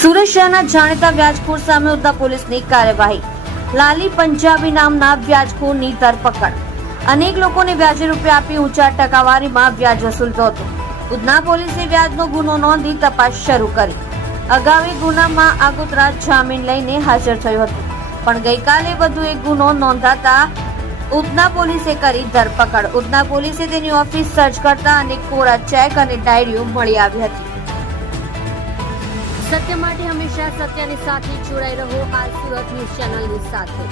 સુરત શહેરના જાણીતા વ્યાજખોર સામે ઉધના પોલીસની કાર્યવાહી. લાલી પંજાબી નામના વ્યાજખોરની ધરપકડ. અનેક લોકોને વ્યાજે રૂપિયા આપી ઊંચા ટકાવારીમાં વ્યાજ વસૂલતો હતો. ઉધના પોલીસે વ્યાજનો ગુનો નોંધી તપાસ શરૂ કરી. અગાઉ એક ગુનામાં આગોતરા જામીન લઈને હાજર થયો હતો, પણ ગઈકાલે વધુ એક ગુનો નોંધાતા ઉધના પોલીસે કરી ધરપકડ. ઉધના પોલીસે તેની ઓફિસ સર્ચ કરતા અનેક કોરા ચેક અને ડાયરીઓ મળી આવી હતી. સત્ય માટે હંમેશા સત્યની સાથે જોડાઈ રહો. આ સુરત ન્યૂઝ ચેનલની સાથે.